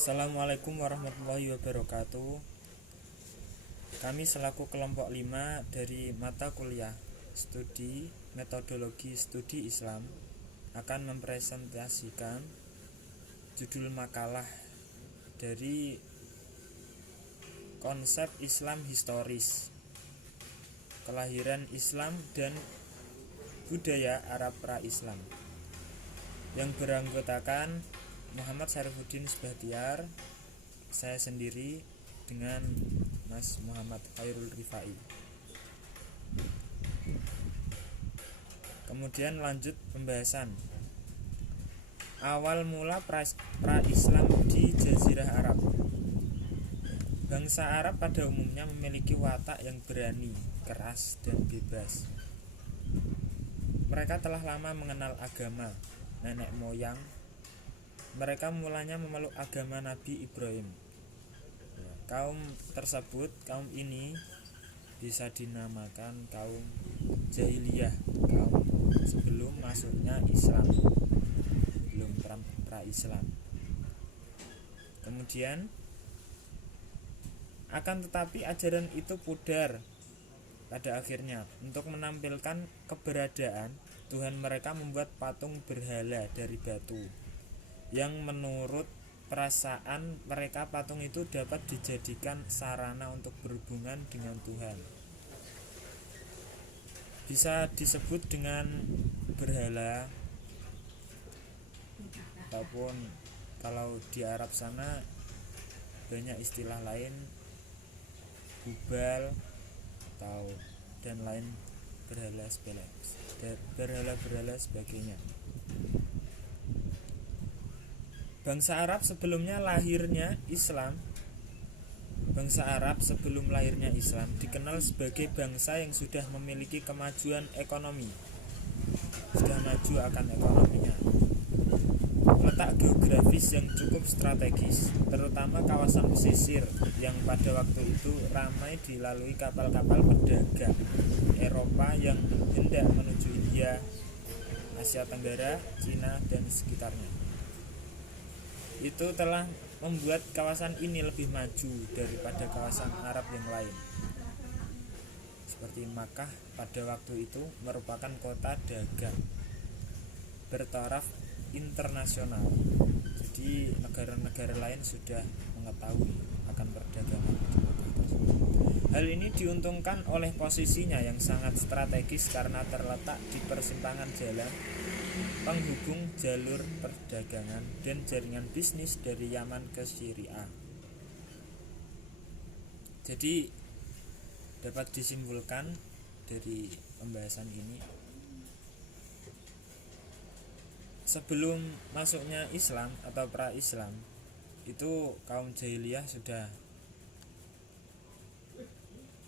Assalamualaikum warahmatullahi wabarakatuh. Kami selaku kelompok 5 dari mata kuliah Studi Metodologi Studi Islam akan mempresentasikan judul makalah dari konsep Islam historis, kelahiran Islam dan budaya Arab pra-Islam, yang beranggotakan Muhammad Syarifuddin Subahtiar, saya sendiri dengan Mas Muhammad Khairul Rifai. Kemudian lanjut pembahasan awal mula pra-Islam di Jazirah Arab. Bangsa Arab pada umumnya memiliki watak yang berani, keras, dan bebas. Mereka telah lama mengenal agama nenek moyang. Mereka mulanya memeluk agama Nabi Ibrahim. Kaum ini bisa dinamakan kaum jahiliyah, kaum sebelum masuknya Islam, belum pra-Islam. Kemudian akan tetapi ajaran itu pudar pada akhirnya. Untuk menampilkan keberadaan Tuhan, mereka membuat patung berhala dari batu, yang menurut perasaan mereka patung itu dapat dijadikan sarana untuk berhubungan dengan Tuhan. Bisa disebut dengan berhala, ataupun kalau di Arab sana banyak istilah lain, hubal atau dan lain berhala sebagainya. Bangsa Arab sebelum lahirnya Islam dikenal sebagai bangsa yang sudah memiliki kemajuan ekonomi, sudah maju akan ekonominya. Letak geografis yang cukup strategis, terutama kawasan pesisir yang pada waktu itu ramai dilalui kapal-kapal pedagang Eropa yang hendak menuju India, Asia Tenggara, Cina, dan sekitarnya. Itu telah membuat kawasan ini lebih maju daripada kawasan Arab yang lain. Seperti Makkah pada waktu itu merupakan kota dagang bertaraf internasional. Jadi negara-negara lain sudah mengetahui akan perdagangan di Makkah tersebut. Hal ini diuntungkan oleh posisinya yang sangat strategis karena terletak di persimpangan jalan penghubung jalur perdagangan dan jaringan bisnis dari Yaman ke Syria. Jadi dapat disimpulkan dari pembahasan ini, sebelum masuknya Islam atau pra-Islam itu kaum jahiliyah sudah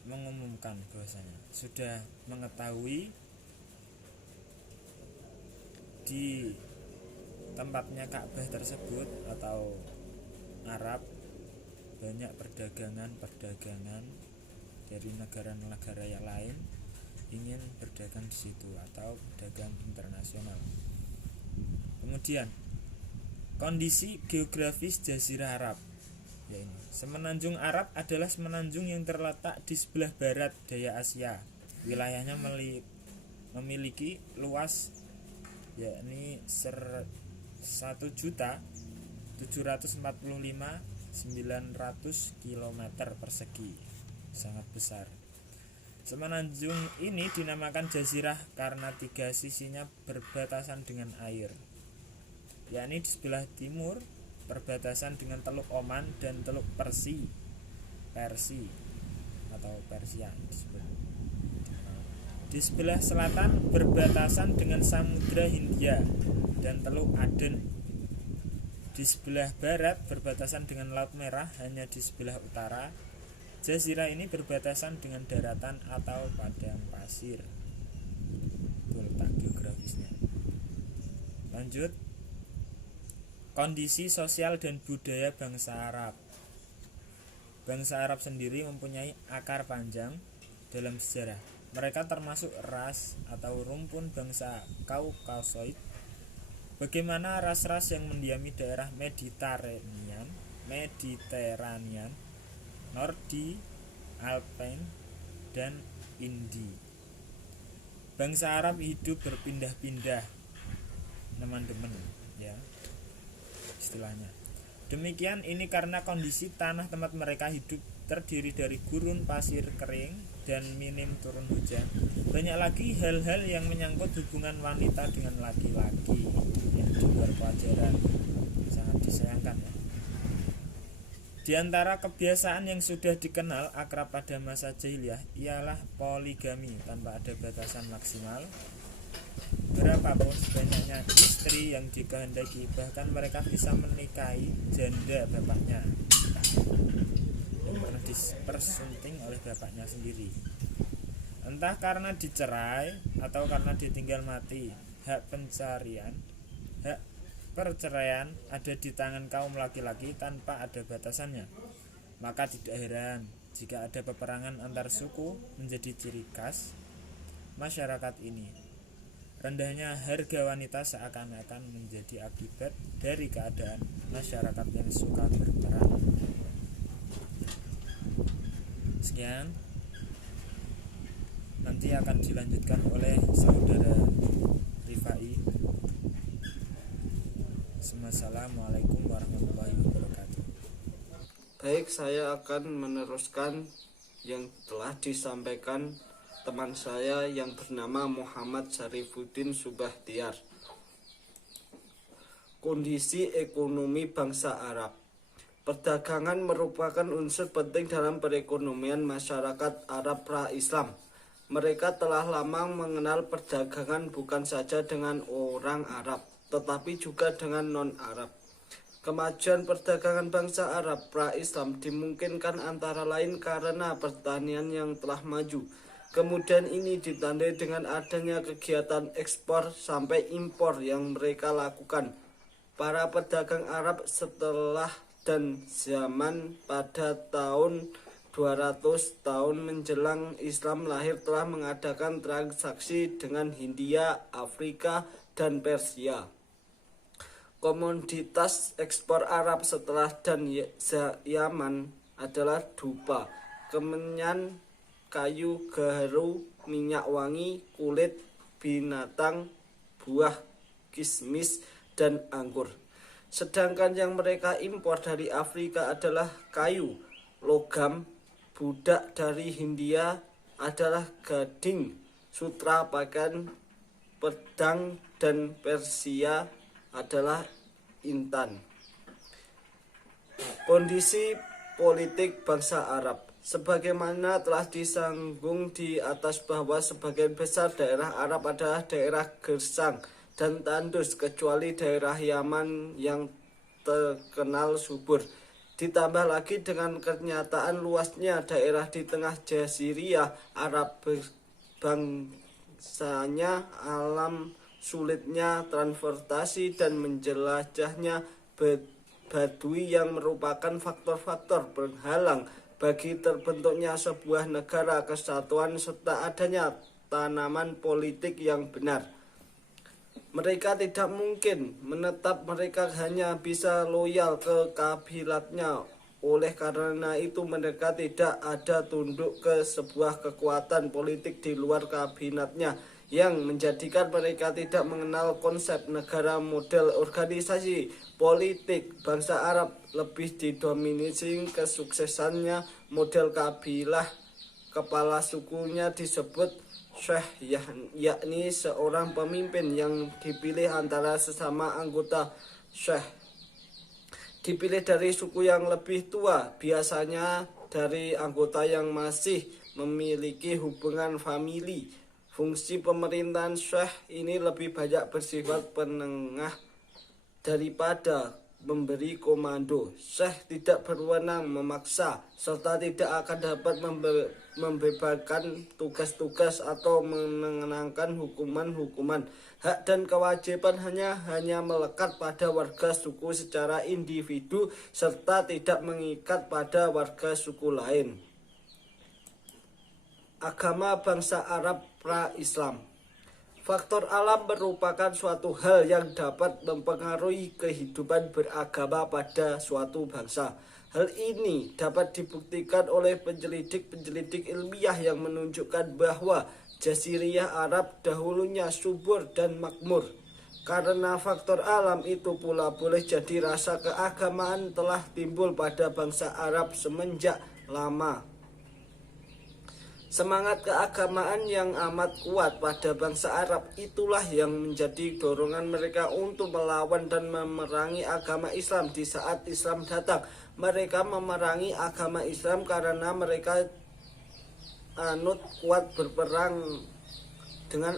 mengumumkan bahwasanya sudah mengetahui di tempatnya Ka'bah tersebut atau Arab banyak perdagangan dari negara-negara yang lain ingin berdagang di situ atau berdagang internasional. Kemudian kondisi geografis Jazirah Arab, yaitu semenanjung Arab adalah semenanjung yang terletak di sebelah barat daya Asia. Wilayahnya memiliki luas yakni 1.745.900 km persegi, sangat besar. Semenanjung ini dinamakan jazirah karena tiga sisinya berbatasan dengan air, yakni di sebelah timur perbatasan dengan Teluk Oman dan Teluk Persia disebut. Di sebelah selatan berbatasan dengan Samudra Hindia dan Teluk Aden. Di sebelah barat berbatasan dengan Laut Merah. Hanya di sebelah utara jazirah ini berbatasan dengan daratan atau padang pasir. Itu letak geografisnya. Lanjut, kondisi sosial dan budaya bangsa Arab. Bangsa Arab sendiri mempunyai akar panjang dalam sejarah. Mereka termasuk ras atau rumpun bangsa Kaukasoid. Bagaimana ras-ras yang mendiami daerah Mediterranean Mediterranean, Nordi, Alpine, dan Indi. Bangsa Arab hidup berpindah-pindah, teman-teman, ya istilahnya. Demikian ini karena kondisi tanah tempat mereka hidup terdiri dari gurun pasir kering dan minim turun hujan. Banyak lagi hal-hal yang menyangkut hubungan wanita dengan laki-laki yang di luar kewajaran, sangat disayangkan ya. Di antara kebiasaan yang sudah dikenal akrab pada masa jahiliyah ialah poligami tanpa ada batasan maksimal. Berapapun banyaknya istri yang dikehendaki, bahkan mereka bisa menikahi janda bapaknya yang pernah dipersunting oleh bapaknya sendiri. Entah karena dicerai atau karena ditinggal mati, hak perceraian ada di tangan kaum laki-laki tanpa ada batasannya. Maka tidak heran jika ada peperangan antar suku menjadi ciri khas masyarakat ini. Rendahnya harga wanita seakan-akan menjadi akibat dari keadaan masyarakat yang suka berperang. Sekian, nanti akan dilanjutkan oleh saudara Rifai. Assalamualaikum warahmatullahi wabarakatuh. Baik, saya akan meneruskan yang telah disampaikan teman saya yang bernama Muhammad Syarifuddin Subahtiar. Kondisi ekonomi bangsa Arab. Perdagangan merupakan unsur penting dalam perekonomian masyarakat Arab pra-Islam. Mereka telah lama mengenal perdagangan bukan saja dengan orang Arab, tetapi juga dengan non-Arab. Kemajuan perdagangan bangsa Arab pra-Islam dimungkinkan antara lain karena pertanian yang telah maju. Kemudian ini ditandai dengan adanya kegiatan ekspor sampai impor yang mereka lakukan. Para pedagang Arab setelah dan zaman pada tahun 200 tahun menjelang Islam lahir telah mengadakan transaksi dengan Hindia, Afrika, dan Persia. Komoditas ekspor Arab setelah dan Yaman adalah dupa, kemenyan, kayu, gaharu, minyak wangi, kulit, binatang, buah, kismis, dan anggur. Sedangkan yang mereka impor dari Afrika adalah kayu, logam, budak dari Hindia adalah gading, sutra pakaian, pedang, dan Persia adalah intan. Kondisi politik bangsa Arab. Sebagaimana telah disinggung di atas bahwa sebagian besar daerah Arab adalah daerah gersang dan tandus kecuali daerah Yaman yang terkenal subur. Ditambah lagi dengan kenyataan luasnya daerah di tengah Jaziriyah Arab bangsanya, alam sulitnya transportasi dan menjelajahnya Badui yang merupakan faktor-faktor penghalang bagi terbentuknya sebuah negara kesatuan serta adanya tanaman politik yang benar. Mereka tidak mungkin menetap, mereka hanya bisa loyal ke kabilatnya. Oleh karena itu mereka tidak ada tunduk ke sebuah kekuatan politik di luar kabinetnya, yang menjadikan mereka tidak mengenal konsep negara. Model organisasi politik bangsa Arab lebih didominasi kesuksesannya model kabilah. Kepala sukunya disebut Syekh, yakni seorang pemimpin yang dipilih antara sesama anggota Syekh. Dipilih dari suku yang lebih tua, biasanya dari anggota yang masih memiliki hubungan famili. Fungsi pemerintahan Syekh ini lebih banyak bersifat penengah daripada memberi komando. Syekh tidak berwenang memaksa serta tidak akan dapat membebankan tugas-tugas atau mengenangkan hukuman-hukuman. Hak dan kewajiban hanya melekat pada warga suku secara individu serta tidak mengikat pada warga suku lain. Agama bangsa Arab pra-Islam. Faktor alam merupakan suatu hal yang dapat mempengaruhi kehidupan beragama pada suatu bangsa. Hal ini dapat dibuktikan oleh penyelidik-penyelidik ilmiah yang menunjukkan bahwa Jaziriyah Arab dahulunya subur dan makmur. Karena faktor alam itu pula boleh jadi rasa keagamaan telah timbul pada bangsa Arab semenjak lama. Semangat keagamaan yang amat kuat pada bangsa Arab itulah yang menjadi dorongan mereka untuk melawan dan memerangi agama Islam di saat Islam datang. Mereka memerangi agama Islam karena mereka kuat berperang dengan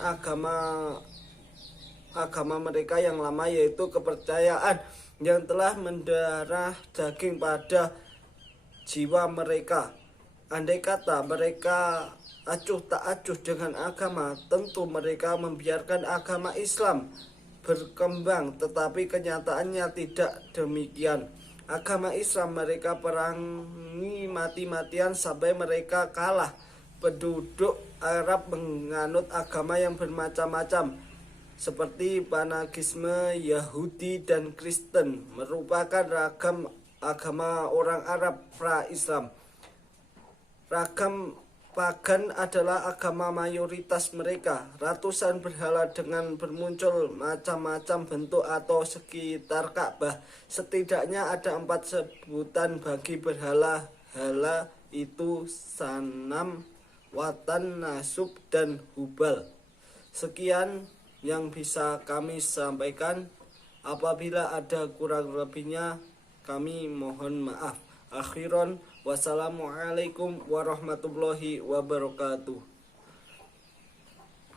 agama mereka yang lama, yaitu kepercayaan yang telah mendarah daging pada jiwa mereka. Andai kata mereka acuh tak acuh dengan agama, tentu mereka membiarkan agama Islam berkembang, tetapi kenyataannya tidak demikian. Agama Islam mereka perangi mati-matian sampai mereka kalah. Penduduk Arab menganut agama yang bermacam-macam, seperti Panagisme, Yahudi, dan Kristen, merupakan ragam agama orang Arab pra-Islam. Ragam pagan adalah agama mayoritas mereka. Ratusan berhala dengan bermuncul macam-macam bentuk atau sekitar Ka'bah. Setidaknya ada 4 sebutan bagi berhala. Hala itu Sanam, Watan, Nasub, dan Hubal. Sekian yang bisa kami sampaikan. Apabila ada kurang lebihnya, kami mohon maaf. Akhiron, wassalamualaikum warahmatullahi wabarakatuh.